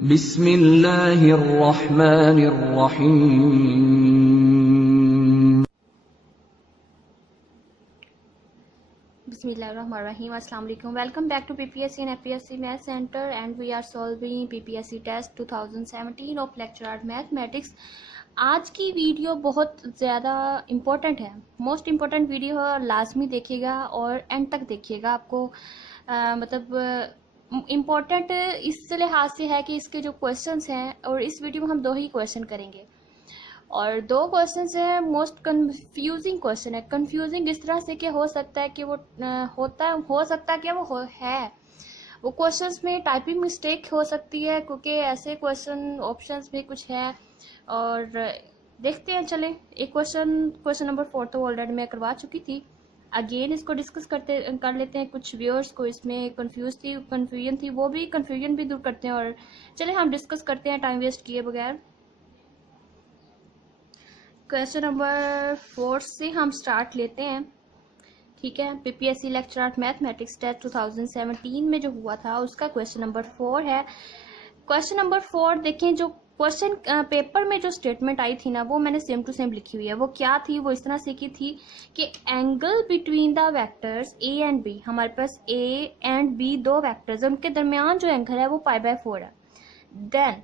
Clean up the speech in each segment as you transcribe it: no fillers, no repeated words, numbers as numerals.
बिस्मिल्लाहिर्रहमानिर्रहीम। Bismillahirrahmanirrahim. Assalamu alaikum. Welcome back to PPSC and FPSC Math Center, and we are solving PPSC test 2017 of lecture art mathematics. आज की video बहुत ज़्यादा important है, most important video है, लाजमी देखिएगा और एंड तक देखिएगा। आपको मतलब इम्पोर्टेंट इस लिहाज से है कि इसके जो क्वेश्चंस हैं, और इस वीडियो में हम 2 ही क्वेश्चन करेंगे और 2 क्वेश्चन है मोस्ट कंफ्यूजिंग क्वेश्चन है। कंफ्यूजिंग इस तरह से कि हो सकता है कि वो हो सकता है कि है वो क्वेश्चंस में टाइपिंग मिस्टेक हो सकती है, क्योंकि ऐसे क्वेश्चन ऑप्शंस में कुछ है। और देखते हैं, चले एक क्वेश्चन नंबर 4 तो ऑलरेडी मैं करवा चुकी थी। अगेन इसको डिस्कस कर लेते हैं। कुछ व्यूअर्स को इसमें कन्फ्यूजन थी, वो भी कन्फ्यूजन भी दूर करते हैं। और चले हम डिस्कस करते हैं टाइम वेस्ट किए बगैर। क्वेश्चन नंबर 4 से हम स्टार्ट लेते हैं, ठीक है। PPSC lecture art mathematics test 2017 में जो हुआ था उसका क्वेश्चन नंबर 4 है। क्वेश्चन नंबर 4 देखें, जो क्वेश्चन पेपर में जो स्टेटमेंट आई थी ना, वो मैंने सेम टू सेम लिखी हुई है। वो क्या थी, वो इस तरह से की थी कि angle between the vectors A and B, हमारे पास ए एंड बी 2 वेक्टर्स है, उनके दरमियान जो एंगल है वो π/4 है। Then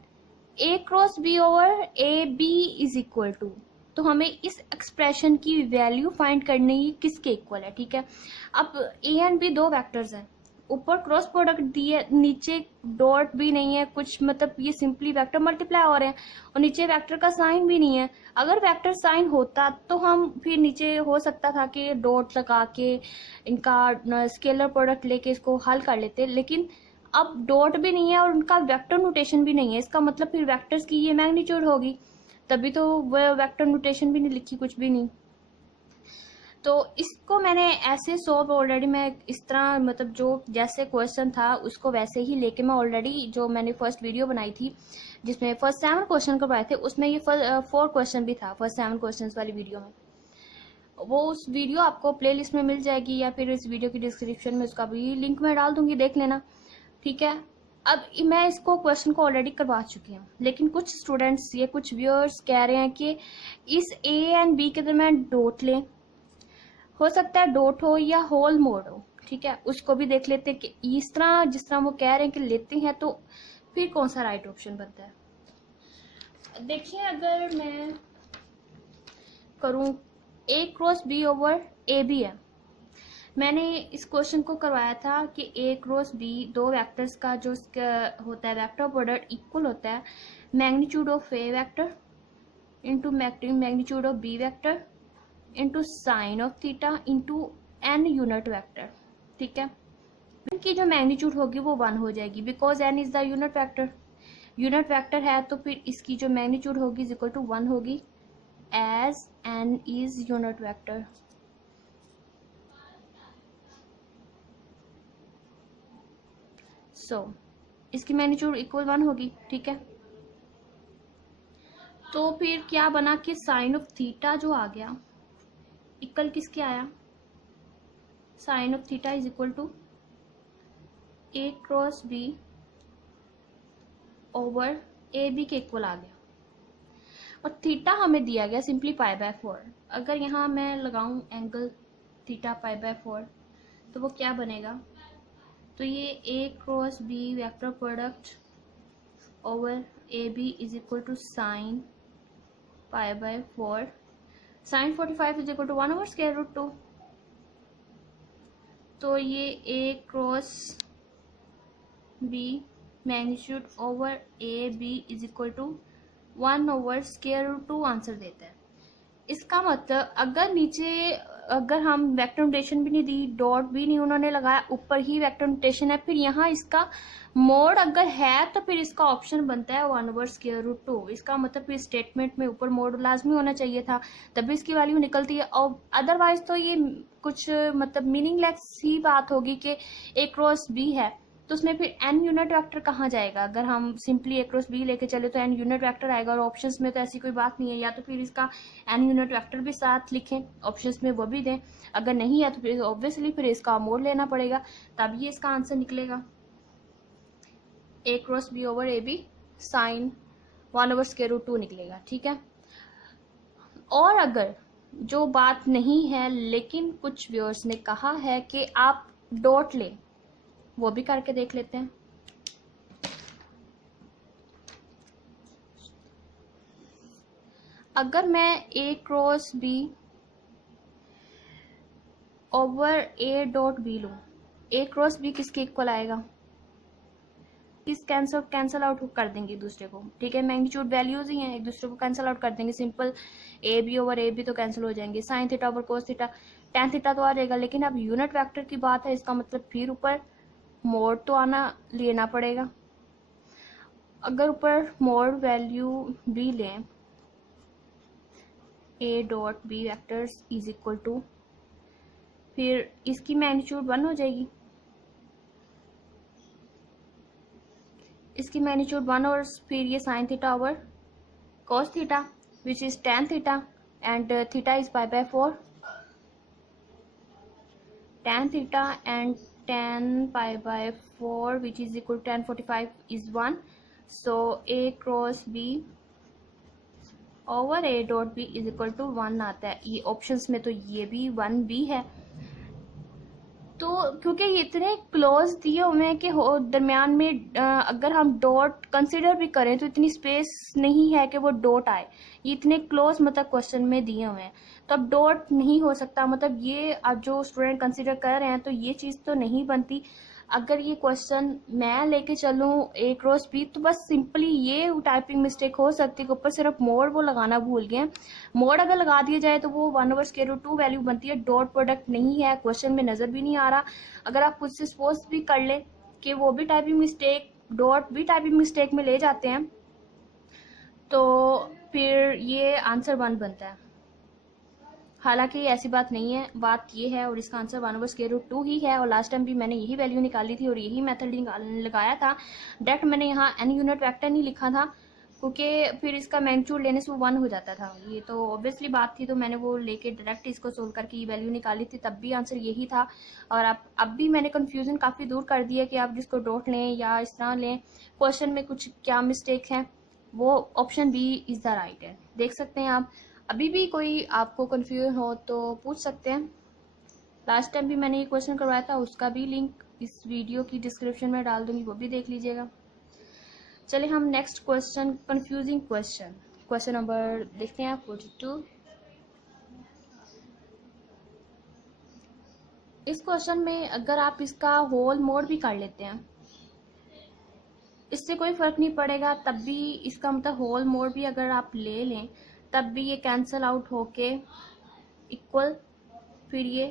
A cross B over A B is equal to, तो हमें इस एक्सप्रेशन की वैल्यू फाइंड करनी है किसके इक्वल है, ठीक है। अब ए एंड बी 2 वेक्टर्स हैं, ऊपर क्रॉस प्रोडक्ट दिए, नीचे डॉट भी नहीं है कुछ, मतलब ये सिंपली वेक्टर मल्टीप्लाई हो रहे हैं और नीचे वेक्टर का साइन भी नहीं है। अगर वेक्टर साइन होता तो हम फिर नीचे हो सकता था कि डॉट लगा के इनका स्केलर प्रोडक्ट लेके इसको हल कर लेते, लेकिन अब डॉट भी नहीं है और उनका वेक्टर नोटेशन भी नहीं है। इसका मतलब फिर वेक्टर्स की ये मैग्नीट्यूड होगी, तभी तो वह वेक्टर नोटेशन भी नहीं लिखी, कुछ भी नहीं। तो इसको मैंने ऐसे सॉल्व ऑलरेडी मैं इस तरह, मतलब जो जैसे क्वेश्चन था उसको वैसे ही लेके मैं ऑलरेडी जो मैंने फर्स्ट वीडियो बनाई थी जिसमें फर्स्ट 7 क्वेश्चन करवाए थे, उसमें ये 4 क्वेश्चन भी था फर्स्ट 7 क्वेश्चन वाली वीडियो में। वो उस वीडियो आपको प्ले लिस्ट में मिल जाएगी या फिर इस वीडियो की डिस्क्रिप्शन में उसका भी लिंक मैं डाल दूंगी, देख लेना, ठीक है। अब मैं इसको क्वेश्चन को ऑलरेडी करवा चुकी हूँ, लेकिन कुछ स्टूडेंट्स या कुछ व्यूअर्स कह रहे हैं कि इस ए एंड बी के दरमियान डॉट लें, हो सकता है डॉट हो या होल मोड हो, ठीक है। उसको भी देख लेते हैं कि इस तरह जिस तरह वो कह रहे हैं कि लेते हैं तो फिर कौन सा राइट ऑप्शन बनता है। देखिए, अगर मैं करूं A cross B over A B है, मैंने इस क्वेश्चन को करवाया था कि ए क्रॉस बी 2 वेक्टर्स का जो होता है वेक्टर प्रोडक्ट इक्वल होता है magnitude of A vector into magnitude of B vector into sine of theta into N unit vector, ठीक है। इनकी जो मैग्नीट्यूड होगी वो 1 हो जाएगी, because N is the unit vector है, तो फिर इसकी जो मैग्नीट्यूड होगी इज इक्वल टू 1 होगी, as n is unit vector. So इसकी मैग्नीट्यूड इक्वल 1 होगी, ठीक है। तो फिर क्या बना कि साइन ऑफ थीटा जो आ गया इक्वल किसके आया, sine of theta is equal to A cross B over A B के इक्वल आ गया, और थीटा हमें दिया गया सिंपली π/4। अगर यहाँ मैं लगाऊं एंगल थीटा π/4 तो वो क्या बनेगा, तो ये A cross B vector product over A B is equal to sine π/4, sine 45 is equal to 1 over square root 2। तो ये A cross B magnitude over A B is equal to 1 over square root 2 answer देता है। इसका मतलब अगर हम vector notation भी नहीं दी, डॉट भी नहीं उन्होंने लगाया, ऊपर ही वेक्टर नोटेशन है, फिर यहाँ इसका मोड अगर है तो फिर इसका ऑप्शन बनता है 1 ओवर स्क्वायर रूट 2। इसका मतलब फिर स्टेटमेंट में ऊपर मोड लाजमी होना चाहिए था, तभी इसकी वैल्यू निकलती है। और अदरवाइज तो ये कुछ मतलब मीनिंगलेस ही बात होगी कि ए क्रॉस बी है, तो उसमें फिर एन यूनिट वेक्टर कहाँ जाएगा। अगर हम सिंपली ए क्रॉस बी लेके चले तो एन यूनिट वेक्टर आएगा, और ऑप्शंस में तो ऐसी कोई बात नहीं है। या तो फिर इसका एन यूनिट वेक्टर भी साथ लिखें, ऑप्शंस में वो भी दें, अगर नहीं है तो फिर ऑब्वियसली फिर इसका मोड लेना पड़ेगा, तब ये इसका आंसर निकलेगा A cross B over A B sine 1/√2 निकलेगा, ठीक है। और अगर जो बात नहीं है लेकिन कुछ व्यूअर्स ने कहा है कि आप डॉट लें, वो भी करके देख लेते हैं। अगर मैं a cross b over a dot b लूँ, a क्रॉस b किसके इक्वल आएगा? किस कैंसल आउट कर देंगे एक दूसरे को, ठीक है। मैग्नीट्यूड वैल्यूज ही हैं, एक दूसरे को कैंसल आउट कर देंगे। Simple A B over A B तो कैंसिल हो जाएंगे। Sine theta over cos theta, tan theta तो आ जाएगा। लेकिन अब यूनिट वेक्टर की बात है, इसका मतलब फिर ऊपर मोड तो आना लेना पड़ेगा। अगर ऊपर मोड वैल्यू बी लें, A dot B vectors is equal to, फिर इसकी मैग्नीट्यूड 1 हो जाएगी, इसकी मैग्नीट्यूड 1, और फिर ये sine theta over cos theta which is tan theta and theta is π/4, tan theta and tan π/4 which is equal to 1045 is 1। So A cross B over A dot B is equal to 1 आता है। ये options में तो ये भी 1 भी है। तो क्योंकि ये इतने क्लोज दिए हुए हैं कि दरमियान में अगर हम डॉट कंसिडर भी करें तो इतनी स्पेस नहीं है कि वो डॉट आए। ये इतने क्लोज मतलब क्वेश्चन में दिए हुए हैं, तो अब डॉट नहीं हो सकता। मतलब ये अब जो स्टूडेंट कंसिडर कर रहे हैं तो ये चीज़ तो नहीं बनती। अगर ये क्वेश्चन मैं लेके चलूँ ए क्रॉस बी, तो बस सिंपली ये टाइपिंग मिस्टेक हो सकती है कि ऊपर सिर्फ मोड वो लगाना भूल गए। मोड अगर लगा दिया जाए तो वो 1/√2 वैल्यू बनती है, डॉट प्रोडक्ट नहीं है, क्वेश्चन में नज़र भी नहीं आ रहा। अगर आप खुद से सपोज भी कर ले कि वो भी टाइपिंग मिस्टेक, डॉट भी टाइपिंग मिस्टेक में ले जाते हैं, तो फिर ये आंसर 1 बनता है। हालांकि ऐसी बात नहीं है, बात ये है, और इसका आंसर 1/√2 ही है। और लास्ट टाइम भी मैंने यही वैल्यू निकाली थी और यही मेथड लगाया था। डायरेक्ट मैंने यहाँ एन यूनिट वेक्टर नहीं लिखा था, क्योंकि फिर इसका मैग्नीट्यूड लेने से वो 1 हो जाता था। ये तो ऑब्वियसली बात थी, तो मैंने वो लेके डायरेक्ट इसको सोल्व करके ये वैल्यू निकाली थी, तब भी आंसर यही था। और अब भी मैंने कन्फ्यूजन काफ़ी दूर कर दिया कि आप जिसको डॉट लें या इस तरह लें, क्वेश्चन में कुछ क्या मिस्टेक है, वो option B is the right है। देख सकते हैं आप। अभी भी कोई आपको कन्फ्यूजन हो तो पूछ सकते हैं। लास्ट टाइम भी मैंने ये क्वेश्चन करवाया था, उसका भी लिंक इस वीडियो की डिस्क्रिप्शन में डाल दूंगी, वो भी देख लीजिएगा। चलिए हम next question, confusing question number देखते हैं 42। इस क्वेश्चन में अगर आप इसका होल मोड भी कर लेते हैं, इससे कोई फर्क नहीं पड़ेगा, तब भी इसका मतलब होल मोड भी अगर आप ले लें तब भी ये कैंसल आउट होके इक्वल, फिर ये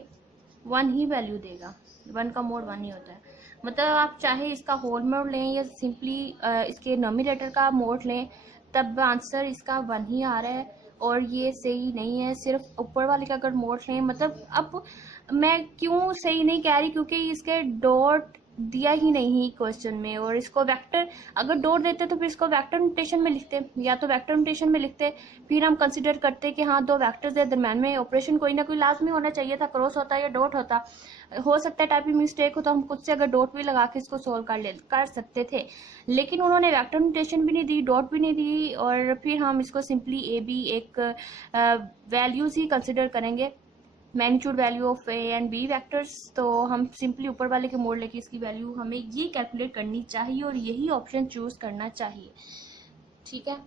1 ही वैल्यू देगा। 1 का मोड 1 ही होता है। मतलब आप चाहे इसका होल मोड लें या सिंपली इसके नोमिनेटर का मोड लें, तब आंसर इसका 1 ही आ रहा है। और ये सही नहीं है, सिर्फ ऊपर वाले का अगर मोड लें, मतलब अब मैं क्यों सही नहीं कह रही, क्योंकि इसके डॉट दिया ही नहीं क्वेश्चन में, और इसको वेक्टर अगर डॉट देते तो फिर इसको वेक्टर नोटेशन में लिखते, या तो वेक्टर नोटेशन में लिखते, फिर हम कंसिडर करते कि हाँ 2 वेक्टर्स है, दरम्यान में ऑपरेशन कोई ना कोई लाजमी होना चाहिए था, क्रॉस होता या डॉट होता। हो सकता है टाइपिंग मिस्टेक हो तो हम खुद से अगर डॉट भी लगा के इसको सोल्व कर सकते थे, लेकिन उन्होंने वेक्टर नोटेशन भी नहीं दी, डॉट भी नहीं दी, और फिर हम इसको सिंपली ए बी एक वैल्यूज ही कंसिडर करेंगे, magnitude value of A and B vectors. तो हम सिंपली ऊपर वाले के मोड लेके इसकी वैल्यू हमें ये कैलकुलेट करनी चाहिए और यही ऑप्शन चूज करना चाहिए, ठीक है।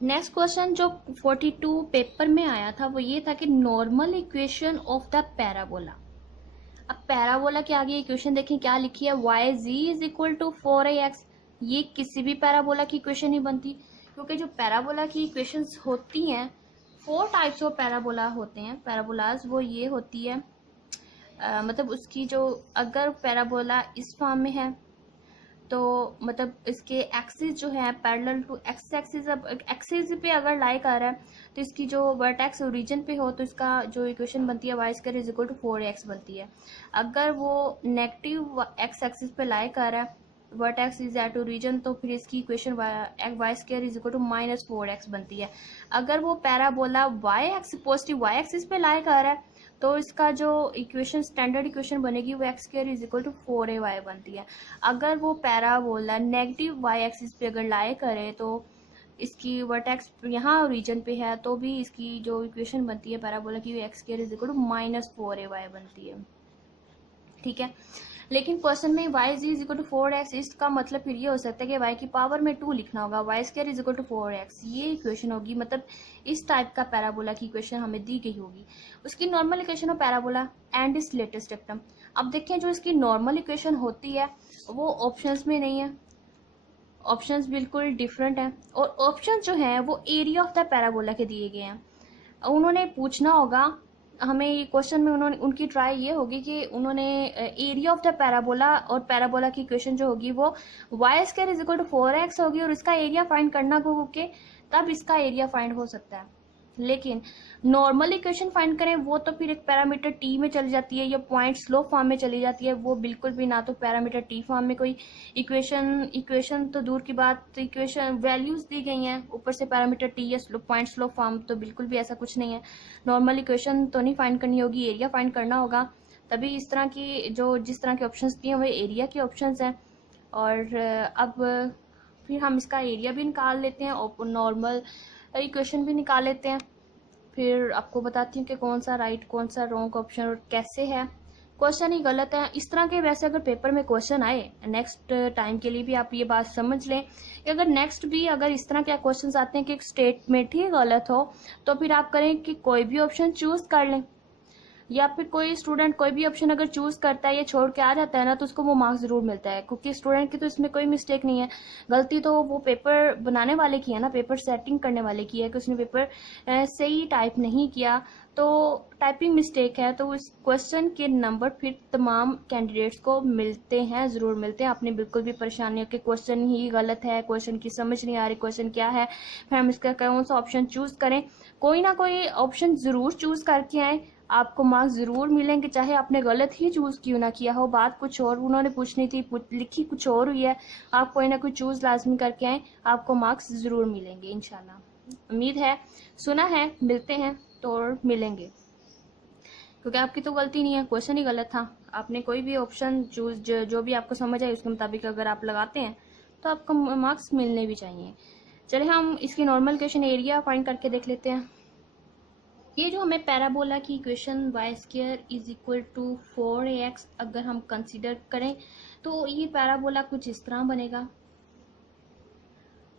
नेक्स्ट क्वेश्चन जो 42 पेपर में आया था वो ये था कि normal equation of the parabola. अब पैराबोला के आगे इक्वेशन देखें क्या लिखी है, y g is equal to 4ax। ये किसी भी पैराबोला की इक्वेशन ही बनती, क्योंकि जो पैराबोला की इक्वेशंस होती हैं, 4 टाइप्स ऑफ पैराबोला होते हैं पैराबोलाज। वो ये होती है मतलब उसकी जो, अगर पैराबोला इस फॉर्म में है तो मतलब इसके एक्सिस जो है पैरेलल टू एक्स एक्सिस, अब एक्सिस पे अगर लाई कर रहा है तो इसकी जो वर्टेक्स ओरिजिन पे हो तो इसका जो इक्वेशन बनती है y square is equal to 4ax बनती है। अगर वो नेगेटिव एक्स एक्सिस पे लाई कर रहा है, वर्टेक्स इज एट ओरिजिन, तो फिर इसकी equation y square is equal to -4x बनती है। अगर वो parabola y axis positive y axis पे लाई कर रहा है तो इसका जो इक्वेशन स्टैंडर्ड इक्वेशन बनेगी वो x square is equal to 4ay बनती है। अगर वो पैराबोला नेगेटिव वाई एक्सिस पे अगर लाई करे तो इसकी वर्टेक्स यहाँ रीजन पे है तो भी इसकी जो इक्वेशन बनती है पैराबोला की x square is equal to -4ay बनती है। ठीक है, लेकिन क्वेश्चन में y is equal to 4x, इसका मतलब फिर ये हो सकता है कि y की पावर में 2 लिखना होगा, y square is equal to 4x, ये इक्वेशन होगी। मतलब इस टाइप का पैराबोला की इक्वेशन हमें दी गई होगी। उसकी normal equation of parabola and इस लेटेस्ट रेक्टम। अब देखें जो इसकी नॉर्मल इक्वेशन होती है वो ऑप्शंस में नहीं है, ऑप्शंस बिल्कुल डिफरेंट है, और ऑप्शन जो है वो एरिया ऑफ द पैराबोला के दिए गए हैं। उन्होंने पूछना होगा हमें ये क्वेश्चन में, उन्होंने उनकी ट्राई ये होगी कि उन्होंने एरिया ऑफ द पैराबोला और पैराबोला की इक्वेशन जो होगी वो y square is equal to 4x होगी और इसका एरिया फाइंड करना होगा, तब इसका एरिया फाइंड हो सकता है। लेकिन नॉर्मल इक्वेशन फाइंड करें वो तो फिर एक पैरामीटर टी में चली जाती है या पॉइंट स्लोप फॉर्म में चली जाती है, वो बिल्कुल भी ना तो पैरामीटर टी फॉर्म में कोई इक्वेशन तो दूर की बात, तो इक्वेशन वैल्यूज दी गई हैं, ऊपर से पैरामीटर टी या पॉइंट स्लोप फॉर्म, तो बिल्कुल भी ऐसा कुछ नहीं है। नॉर्मल इक्वेशन तो नहीं फाइंड करनी होगी, एरिया फाइंड करना होगा, तभी इस तरह की जो जिस तरह के ऑप्शंस दिए हुए एरिया के ऑप्शंस हैं। और अब फिर हम इसका एरिया भी निकाल लेते हैं और नॉर्मल इक्वेशन भी निकाल लेते हैं। फिर आपको बताती हूँ कि कौन सा राइट कौन सा रॉन्ग ऑप्शन और कैसे है। क्वेश्चन ही गलत है इस तरह के। वैसे अगर पेपर में क्वेश्चन आए नेक्स्ट टाइम के लिए भी आप ये बात समझ लें कि अगर नेक्स्ट भी अगर इस तरह के क्वेश्चंस आते हैं कि एक स्टेटमेंट ही गलत हो तो फिर आप करें कि कोई भी ऑप्शन चूज कर लें, या फिर कोई स्टूडेंट कोई भी ऑप्शन अगर चूज करता है या छोड़ के आ जाता है ना तो उसको वो मार्क्स जरूर मिलता है, क्योंकि स्टूडेंट की तो इसमें कोई मिस्टेक नहीं है। गलती तो वो पेपर बनाने वाले की है ना, पेपर सेटिंग करने वाले की है कि उसने पेपर सही टाइप नहीं किया तो टाइपिंग मिस्टेक है। तो उस क्वेश्चन के नंबर फिर तमाम कैंडिडेट्स को मिलते हैं, जरूर मिलते हैं। आपने बिल्कुल भी परेशानी हो कि क्वेश्चन ही गलत है, क्वेश्चन की समझ नहीं आ रही, क्वेश्चन क्या है, फिर हम इसका कौन सा ऑप्शन चूज करें। कोई ना कोई ऑप्शन जरूर चूज करके आए, आपको मार्क्स जरूर मिलेंगे, चाहे आपने गलत ही चूज क्यों ना किया हो। बात कुछ और उन्होंने पूछनी थी, लिखी कुछ और हुई है, आप कोई ना कोई चूज लाजमी करके आए, आपको मार्क्स जरूर मिलेंगे इंशाल्लाह। उम्मीद है, सुना है, मिलते हैं तो मिलेंगे, क्योंकि आपकी तो गलती नहीं है, क्वेश्चन ही गलत था। आपने कोई भी ऑप्शन चूज जो भी आपको समझ आए उसके मुताबिक अगर आप लगाते हैं तो आपको मार्क्स मिलने भी चाहिए। चलिए हम इसकी नॉर्मल इक्वेशन एरिया फाइंड करके देख लेते हैं। ये जो हमें पैराबोला की equation y square is equal to 4ax अगर हम कंसीडर करें तो ये पैराबोला कुछ इस तरह बनेगा।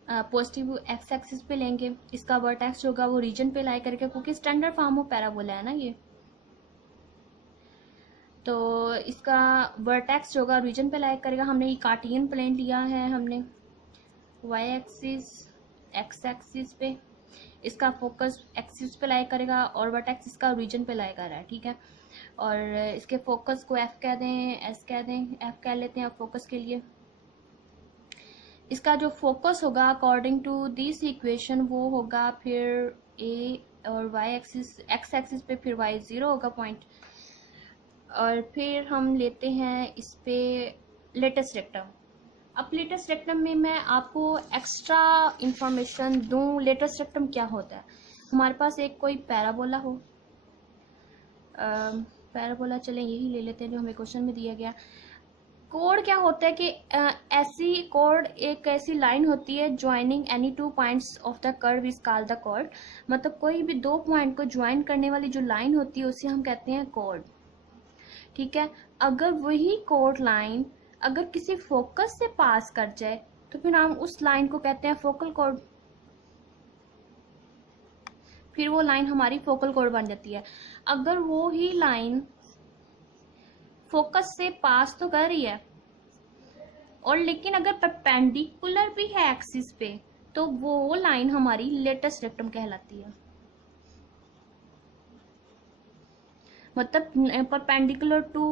पॉजिटिव एक्स एक्सिस पे लेंगे, इसका वर्टेक्स होगा वो रीजन पे लाई करके, क्योंकि स्टैंडर्ड फॉर्म ऑफ पैराबोला है ना ये, तो इसका वर्टेक्स होगा रीजन पे लाई करेगा। हमने ये कार्टियन प्लेन लिया है, हमने वाई एक्सिस एक्स एक्सिस पे, इसका फोकस एक्सिस पे लाई करेगा और वर्टेक्स इसका रीजन पे लाई कर रहा है। ठीक है, और इसके फोकस को एफ कह दें, एस कह दें, एफ कह लेते हैं अब फोकस के लिए। इसका जो फोकस होगा अकॉर्डिंग टू दिस इक्वेशन वो होगा फिर ए, और वाई एक्सिस एक्स एक्सिस पे फिर वाई 0 होगा पॉइंट। और फिर हम लेते हैं इस पे लेटेस्ट रेक्टम। अब लेटेस्ट रेक्टम में मैं आपको एक्स्ट्रा इंफॉर्मेशन दूं। लेटेस्ट रेक्टम क्या होता है? हमारे पास एक कोई पैराबोला हो, पैराबोला चलें यही ले लेते हैं जो हमें क्वेश्चन में दिया गया। कोड क्या होता है कि ऐसी कोड एक ऐसी लाइन होती है joining any 2 points of the curve is called the code. मतलब कोई भी 2 पॉइंट को ज्वाइन करने वाली जो लाइन होती है उसे हम कहते हैं कोड। ठीक है, अगर वही कोड लाइन अगर किसी फोकस से पास कर जाए तो फिर हम उस लाइन को कहते हैं फोकल कोड। फिर वो लाइन हमारी फोकल कोड बन जाती है। अगर वो ही लाइन फोकस से पास तो कर रही है और लेकिन अगर परपेंडिकुलर भी है एक्सिस पे तो वो लाइन हमारी लेटेस्ट रेक्टम कहलाती है। मतलब perpendicular to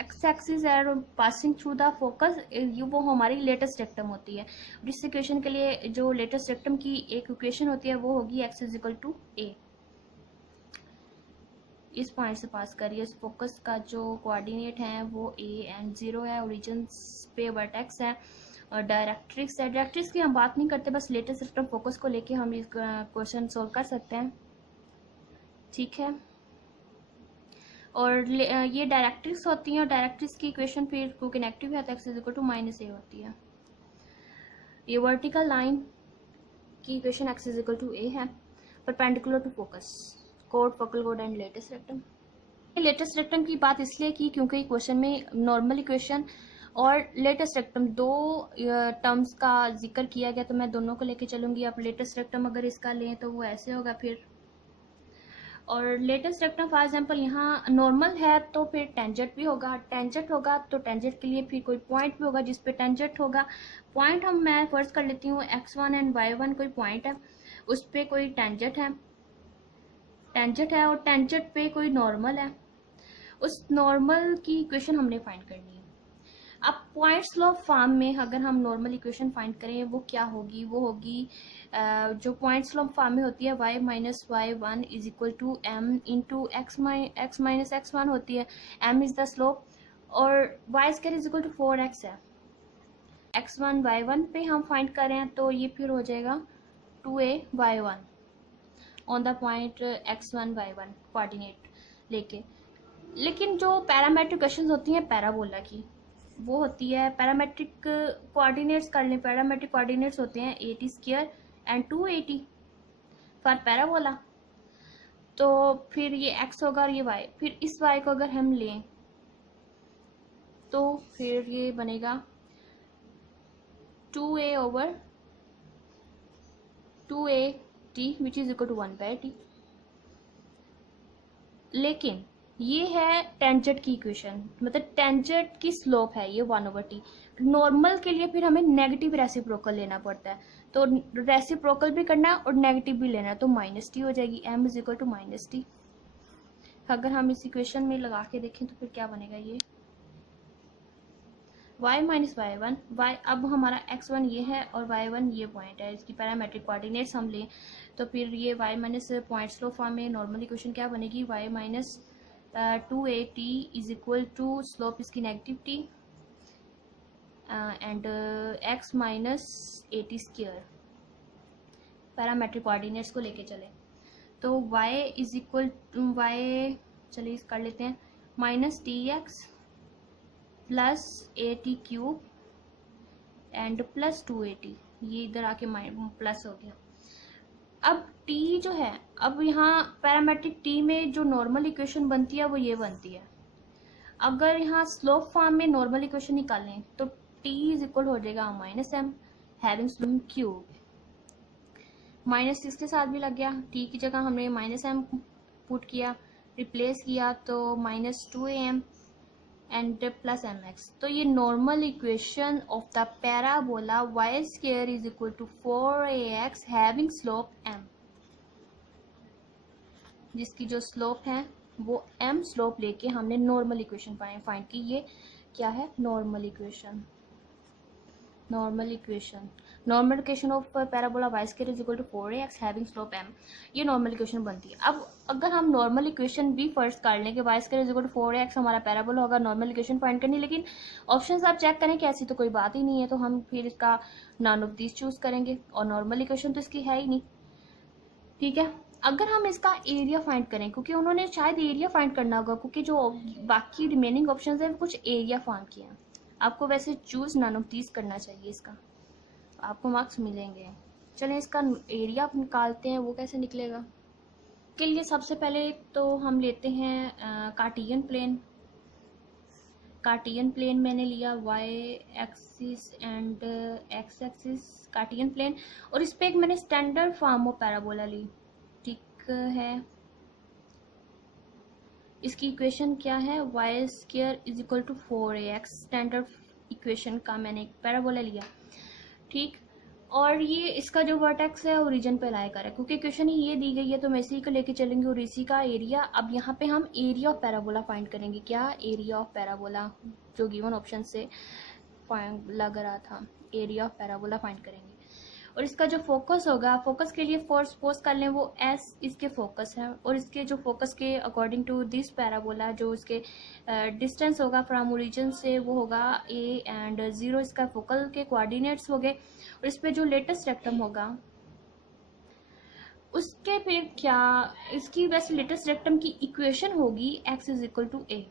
x axis and passing through the focus, वो हमारी लेटेस्ट रेक्टम होती है। इस इक्वेशन के लिए जो लेटेस्ट रेक्टम की एक इक्वेशन होती है वो होगी x is equal to a. इस पॉइंट से पास करिए, इस फोकस का जो कोऑर्डिनेट है वो ए एंड 0 है, ओरिजिन पे वर्टेक्स है और डायरेक्ट्रिक्स है। डायरेक्ट्रिक्स की हम बात नहीं करते, बस लेटेस्ट रेक्टम फोकस को लेके हम इस क्वेश्चन सोल्व कर सकते हैं। ठीक है, और ये डायरेक्ट्रिक्स होती हैं, और डायरेक्ट्रिक्स की इक्वेशन फिर क्योंकि नेगेटिव है तो x इक्वल टू -a होती है। ये वर्टिकल लाइन की equation x equal to a है, perpendicular to focus, code, focal code and latus rectum. Latest rectum की बात इसलिए की क्योंकि क्वेश्चन में नॉर्मल इक्वेशन और लेटेस्ट रेक्टम दो टर्म्स का जिक्र किया गया, तो मैं दोनों को लेके चलूंगी। अब लेटेस्ट रेक्टम अगर इसका लें तो वो ऐसे होगा फिर, और लेटेस्ट रेक्टम फॉर एग्जांपल यहाँ नॉर्मल है तो फिर टेंजेंट भी होगा, टेंजेंट होगा तो टेंजेंट के लिए फिर कोई पॉइंट भी होगा जिस पे टेंजेंट होगा। पॉइंट मैं फर्स्ट कर लेती हूँ x1 एंड y1 कोई पॉइंट है, उस पर कोई टेंजेंट है, और टेंजेंट पे कोई नॉर्मल है, उस नॉर्मल की इक्वेशन हमने फाइंड करनी है। अब पॉइंट स्लोप फॉर्म में अगर हम नॉर्मल इक्वेशन फाइंड करें वो क्या होगी, वो होगी जो पॉइंट स्लोप फॉर्म में होती है y minus y1 is equal to m into x minus x1 होती है, m इज द स्लोप, और y square is equal to 4x है। x1 y1 पे हम फाइंड कर रहे हैं तो ये फिर हो जाएगा 2a y1 on the point x1 y1 coordinate लेके। लेकिन जो पैरामेट्रिक इक्वेशंस होती हैं पैराबोला की, वो होती है पैरामेट्रिक कोऑर्डिनेट्स कर लें, पैरामेट्रिक कोऑर्डिनेट्स होते हैं 80 स्क्वायर एंड 280 फॉर पैराबोला। तो फिर ये x होगा और ये y, फिर इस y को अगर हम लें तो फिर ये बनेगा 2a over 2at which is equal to 1/t। लेकिन ये है टेंजेंट की इक्वेशन, मतलब टेंजेंट की स्लोप है ये 1/t। नॉर्मल के लिए फिर हमें नेगेटिव रेसिप्रोकल लेना पड़ता है, तो रेसिप्रोकल भी करना है और नेगेटिव भी लेना है, तो -t हो जाएगी, m is equal to -t। अगर हम इस इक्वेशन में लगा के देखें तो फिर क्या बनेगा, ये y माइनस y1, y अब हमारा x1 ये है और y1 ये पॉइंट है, इसकी पैरामेट्रिक कोऑर्डिनेट्स हम लें तो फिर ये y minus point slope form में नॉर्मल इक्वेशन क्या बनेगी, y minus 2at is equal to slope इसकी negative t and x minus 80 square. Parametric coordinates को लेके चले तो y is equal to y, चलिए कर लेते हैं, minus tx plus 80 cube and plus 280, ये इधर आके प्लस हो गया। अब t जो है, अब यहाँ पैरामेट्रिक t में जो नॉर्मल इक्वेशन बनती है वो ये बनती है। अगर यहाँ स्लोप फॉर्म में नॉर्मल इक्वेशन निकालें तो t इज इक्वल हो जाएगा -m having slope cube, minus इसके साथ भी लग गया, t की जगह हमने -m पुट किया, रिप्लेस किया तो -2am एंड प्लस mx। तो ये normal equation of the parabola y square is equal to 4ax having slope m, जिसकी जो स्लोप है वो m स्लोप लेके हमने नॉर्मल इक्वेशन फाइंड की। ये क्या है, normal equation of parabola y square is equal to 4ax having slope m, ये नॉर्मल इक्वेशन बनती है। अब अगर हम नॉर्मल इक्वेशन भी फर्स्ट कर लें कि y square is equal to 4ax हमारा पैराबोला होगा, नॉर्मल इक्वेशन फाइंड करनी, लेकिन ऑप्शंस आप चेक करें कि ऐसी तो कोई बात ही नहीं है, तो हम फिर इसका नॉन ऑफ दीज चूज करेंगे और नॉर्मल इक्वेशन तो इसकी है ही नहीं। ठीक है, अगर हम इसका एरिया फाइंड करें, क्योंकि उन्होंने शायद एरिया फाइंड करना होगा, क्योंकि जो बाकी रिमेनिंग ऑप्शंस है कुछ एरिया फाइंड किया है। आपको वैसे चूज नॉन ऑफ दीज करना चाहिए इसका, आपको मार्क्स मिलेंगे। चलें इसका एरिया निकालते हैं, वो कैसे निकलेगा। के लिए सबसे पहले तो हम लेते हैं कार्टियन प्लेन। कार्टियन प्लेन मैंने लिया y axis and x axis cartesian plane, और इस पे एक मैंने स्टैंडर्ड फॉर्म ऑफ पैराबोला ली। ठीक है, इसकी इक्वेशन क्या है, y square is equal to 4ax, standard equation का मैंने एक पैराबोला लिया। ठीक, और ये इसका जो वर्टेक्स है ओरिजिन पे लाई कर है, क्योंकि क्वेश्चन ही ये दी गई है तो मैं इसी को लेके चलेंगे और इसी का एरिया। अब यहाँ पे हम एरिया ऑफ पैराबोला फाइंड करेंगे। क्या, एरिया ऑफ पैराबोला जो गिवन ऑप्शन से लग रहा था, एरिया ऑफ पैराबोला फाइंड करेंगे। और इसका जो फोकस होगा, फोकस के लिए सपोज कर लें वो s इसके फोकस है, और इसके जो फोकस के अकॉर्डिंग टू दिस पैराबोला जो इसके डिस्टेंस होगा फ्रॉम ओरिजिन से वो होगा a एंड 0 इसका फोकल के कोऑर्डिनेट्स हो गए। और इस पे जो लेटेस्ट रेक्टम होगा उसके फिर क्या, इसकी वैसे लेटेस्ट रेक्टम की इक्वेशन होगी x इज इक्वल टू ए,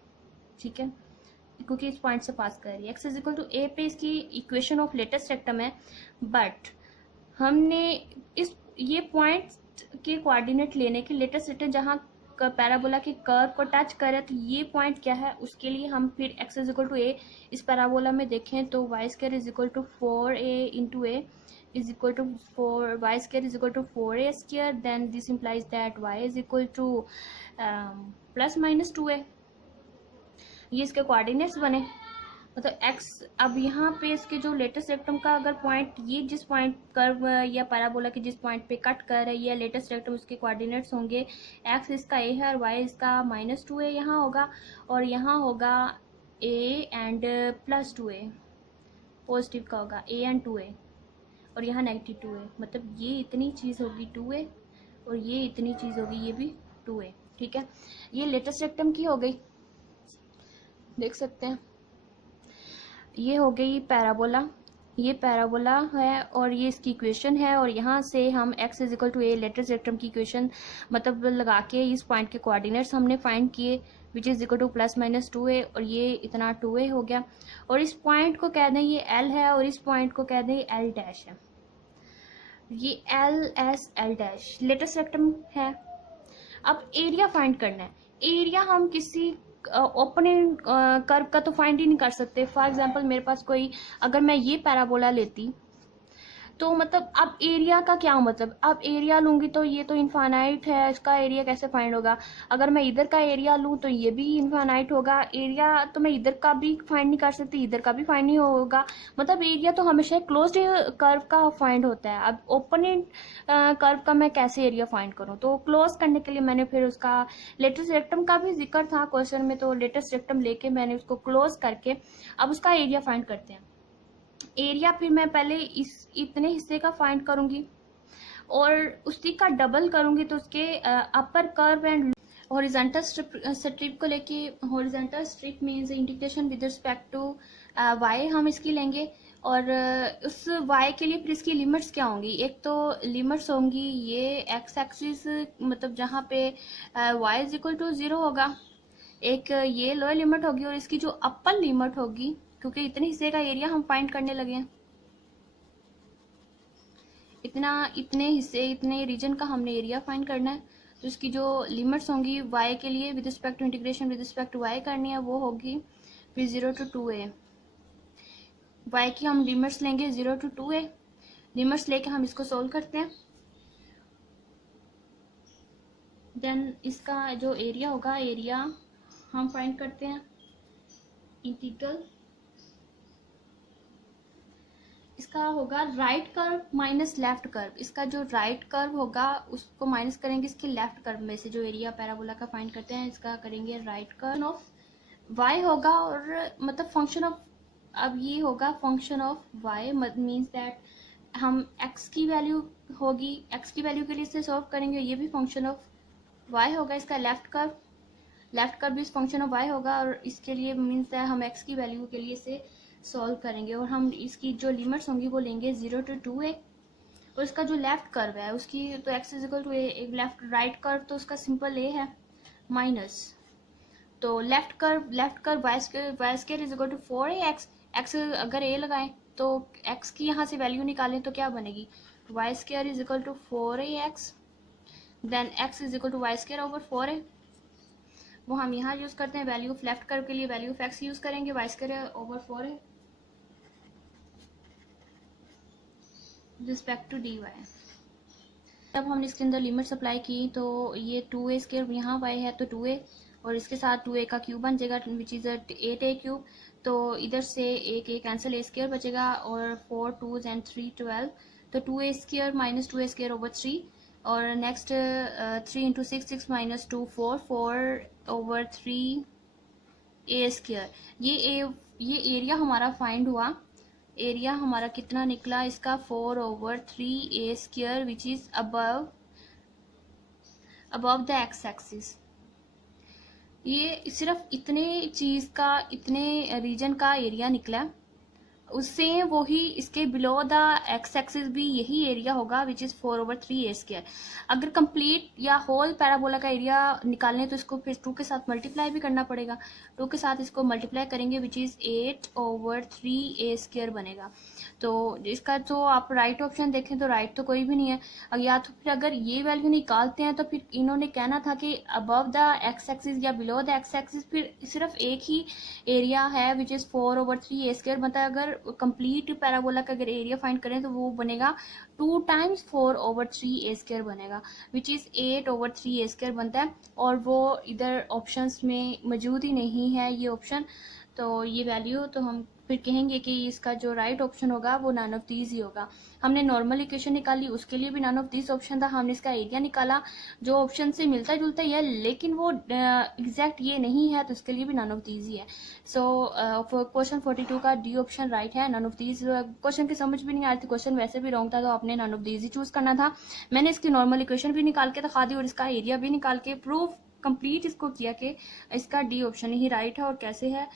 ठीक है, क्योंकि इस पॉइंट से पास कर रही है। x इज इक्वल टू ए पे इसकी इक्वेशन ऑफ लेटेस्ट रेक्टम है, बट हमने इस ये पॉइंट के कोऑर्डिनेट लेने के लेटेस्ट रेक्टम जहाँ पैराबोला के कर्व को टच करे, तो ये पॉइंट क्या है, उसके लिए हम फिर x is equal to a इस पैराबोला में देखें तो y square is equal to 4a into a is equal to 4 y square is equal to 4a square, then this implies that y is equal to plus minus 2a। ये इसके coordinates बने, मतलब x अब यहाँ पे इसके जो latus rectum का अगर पॉइंट, ये जिस पॉइंट कर्व या पैराबोला के जिस पॉइंट पे कट कर रही है लेटेस्ट रेक्टम, उसके कोऑर्डिनेट्स होंगे x इसका a है और y इसका -2a यहाँ होगा, और यहाँ होगा a एंड +2a, पॉजिटिव का होगा a एंड 2a, और यहाँ -2 है, मतलब ये इतनी चीज़ होगी 2a और ये इतनी चीज़ होगी ये भी 2a, ठीक है। ये लेटेस्ट रेक्टम की हो गई, देख सकते हैं, ये हो गई पैराबोला, ये पैराबोला है और ये इसकी इक्वेशन है, और यहाँ से हम x is equal to a latus rectum की इक्वेशन मतलब लगा के इस पॉइंट के कोऑर्डिनेट्स हमने फाइंड किए, विच इज इक्वल टू +-2a, और ये इतना 2a हो गया, और इस पॉइंट को कह दें ये l है और इस पॉइंट को कह दें ये l डैश है, ये l डैश लेटेस्ट रेक्टम है। अब एरिया फाइंड करना है, एरिया हम किसी ओपनिंग कर्व का तो फाइंड ही नहीं कर सकते। फॉर एग्जांपल मेरे पास कोई, अगर मैं ये पैराबोला लेती तो मतलब अब एरिया का क्या मतलब, अब एरिया लूंगी तो ये तो इनफाइनाइट है, इसका एरिया कैसे फाइंड होगा। अगर मैं इधर का एरिया लूं तो ये भी इनफाइनाइट होगा, एरिया तो मैं इधर का भी फाइंड नहीं कर सकती, इधर का भी फाइंड नहीं होगा, मतलब एरिया तो हमेशा क्लोज्ड कर्व का फाइंड होता है। अब ओपनिंग कर्व का मैं कैसे एरिया फाइंड करूं, तो क्लोज करने के लिए मैंने फिर उसका लेटेस्ट रेक्टम का भी जिक्र था क्वेश्चन में, तो लेटेस्ट रेक्टम लेके मैंने उसको क्लोज करके अब उसका एरिया फाइंड करते हैं। एरिया फिर मैं पहले इस इतने हिस्से का फाइंड करूंगी और उसी का डबल करूंगी, तो उसके upper curve and horizontal strip को लेके, horizontal strip means integration with respect to y हम इसकी लेंगे, और उस वाई के लिए फिर इसकी लिमिट्स क्या होंगी। एक तो लिमिट्स होंगी ये एक्स एक्सिस, मतलब जहाँ पे वाई इज इक्वल टू 0 होगा, एक ये लोअर लिमिट होगी, और इसकी जो अपर लिमिट होगी, क्योंकि इतने हिस्से का एरिया हम फाइंड करने लगे हैं, इतने हिस्से इतने रीजन का हमने एरिया फाइंड करना है, तो इसकी जो लिमिट्स होंगी y के लिए with respect to integration with respect to y करनी है, वो होगी फिर 0 to 2a। y की हम लिमिट्स लेंगे 0 to 2a, लिमिट्स लेके हम इसको सोल्व करते हैं, देन इसका जो एरिया होगा, एरिया हम फाइंड करते हैं, इंटीग्रल इसका होगा right curve minus left curve, इसका जो राइट कर्व होगा उसको माइनस करेंगे इसके लेफ्ट कर्व में से, जो एरिया पैराबोला का फाइंड करते हैं इसका करेंगे राइट कर्व ऑफ वाई होगा, और मतलब फंक्शन ऑफ, अब ये होगा function of y, means that हम एक्स की वैल्यू होगी, एक्स की वैल्यू के लिए इसे सॉल्व करेंगे, ये भी फंक्शन ऑफ वाई होगा, इसका लेफ्ट कर्व भी इस फंक्शन ऑफ वाई होगा, और इसके लिए मीन्स है हम एक्स की वैल्यू के लिए इसे सॉल्व करेंगे, और हम इसकी जो लिमिट्स होंगी वो लेंगे 0 to 2a, और इसका जो लेफ्ट कर्व है उसकी तो x is equal to a, left right curve तो उसका सिंपल a है माइनस, तो left curve y square is equal to 4a, x अगर a लगाएं तो x की यहाँ से वैल्यू निकालें तो क्या बनेगी, y square is equal to 4ax, then x is equal to y square over 4a, वो हम यहाँ यूज करते हैं, वैल्यू ऑफ लेफ्ट कर्व के लिए वैल्यू ऑफ x यूज करेंगे, y square over 4a respect to d y. जब हमने इसके अंदर लिमिट्स अप्लाई की तो ये 2a स्क्वायर यहाँ y है तो 2a, और इसके साथ 2a का क्यूब बन जाएगा विच इज़ 8a क्यूब, तो इधर से एक कैंसिल, a स्क्वायर बचेगा, और 4 2s and 3 12, तो 2a square minus 2a square over 3, और next 3 into 6 minus 2 4 over 3a square. ये एरिया हमारा फाइंड हुआ, एरिया हमारा कितना निकला इसका 4 over 3a square which is above the x axis. ये सिर्फ इतने चीज का, इतने रीजन का एरिया निकला, उससे वही इसके बिलो द एक्स एक्सिस भी यही एरिया होगा विच इज़ 4/3a²। अगर कंप्लीट या होल पैराबोला का एरिया निकालने तो इसको फिर 2 के साथ मल्टीप्लाई भी करना पड़ेगा। 2 के साथ इसको मल्टीप्लाई करेंगे विच इज़ 8/3a² बनेगा। तो इसका तो आप राइट ऑप्शन देखें तो राइट तो कोई भी नहीं है। या तो फिर अगर ये वैल्यू निकालते हैं तो फिर इन्होंने कहना था कि अबव द एक्स एक्सिस या बिलो द एक्स एक्सिस, फिर सिर्फ एक ही एरिया है विच इज़ 4/3a²। मतलब अगर कंप्लीट पैराबोला का अगर एरिया फाइंड करें तो वो बनेगा 2 टाइम्स 4/3a² बनेगा विच इज़ 8/3a² बनता है। और वो इधर ऑप्शंस में मौजूद ही नहीं है ये ऑप्शन, तो ये वैल्यू तो हम फिर कहेंगे कि इसका जो राइट ऑप्शन होगा वो नन ऑफ दीज ही होगा। हमने नॉर्मल इक्वेशन निकाली, उसके लिए भी नन ऑफ दीज ऑप्शन था। हमने इसका एरिया निकाला जो ऑप्शन से मिलता जुलता ही है लेकिन वो एग्जैक्ट ये नहीं है, तो उसके लिए भी नन ऑफ दीज ही है। सो क्वेश्चन 42 का डी ऑप्शन राइट है, नन ऑफ दीज। क्वेश्चन की समझ भी नहीं आ रही थी, क्वेश्चन वैसे भी रॉन्ग था, तो आपने नन ऑफ दीज ही चूज करना था। मैंने इसकी नॉर्मल इक्वेशन भी निकाल के दिखा दी और इसका एरिया भी निकाल के प्रूफ कंप्लीट इसको किया कि इसका डी ऑप्शन ही राइट है और कैसे है।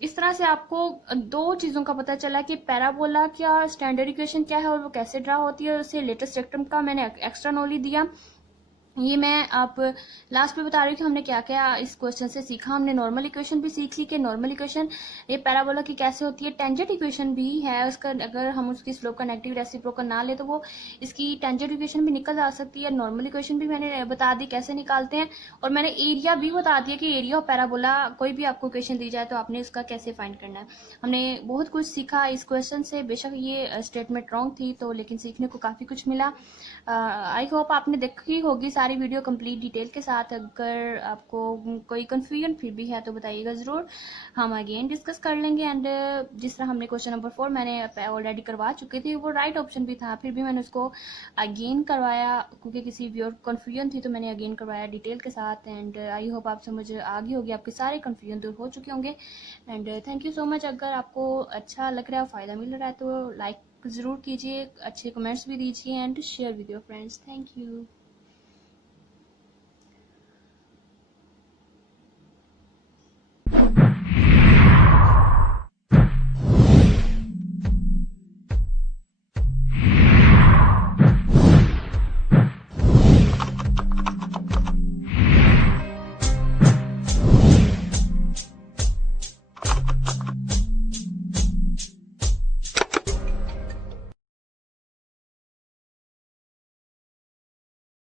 इस तरह से आपको 2 चीज़ों का पता चला कि पैराबोला क्या स्टैंडर्ड इक्वेशन क्या है और वो कैसे ड्रा होती है, और उससे लेटेस्ट स्पेक्ट्रम का मैंने एक्स्ट्रा नॉलेज दिया। ये मैं आप लास्ट में बता रही हूँ कि हमने क्या क्या इस क्वेश्चन से सीखा। हमने नॉर्मल इक्वेशन भी सीख ली कि नॉर्मल इक्वेशन ये पैराबोला की कैसे होती है। टेंजेंट इक्वेशन भी है उसका, अगर हम उसकी स्लोप का नेगेटिव रेसिप्रोकल ना ले तो वो इसकी टेंजेंट इक्वेशन भी निकल जा सकती है। नॉर्मल इक्वेशन भी मैंने बता दी कैसे निकालते हैं, और मैंने एरिया भी बता दिया कि एरिया ऑफ पैराबोला कोई भी आपको इक्वेशन दी जाए तो आपने उसका कैसे फाइंड करना है। हमने बहुत कुछ सीखा इस क्वेश्चन से। बेशक ये स्टेटमेंट रॉन्ग थी तो लेकिन सीखने को काफ़ी कुछ मिला। आई होप आपने देखी होगी सारी वीडियो कंप्लीट डिटेल के साथ। अगर आपको कोई कन्फ्यूजन फिर भी है तो बताइएगा ज़रूर, हम अगेन डिस्कस कर लेंगे। एंड जिस तरह हमने क्वेश्चन नंबर 4 मैंने ऑलरेडी करवा चुके थे, वो राइट ऑप्शन भी था, फिर भी मैंने उसको अगेन करवाया क्योंकि किसी व्यूअर कन्फ्यूजन थी तो मैंने अगेन करवाया डिटेल के साथ। एंड आई होप आप समझ आ गई होगी, आपके सारे कन्फ्यूजन दूर हो चुके होंगे। And thank you so much. अगर आपको अच्छा लग रहा है, फ़ायदा मिल रहा है तो लाइक ज़रूर कीजिए, अच्छे कमेंट्स भी दीजिए and share with your friends. Thank you.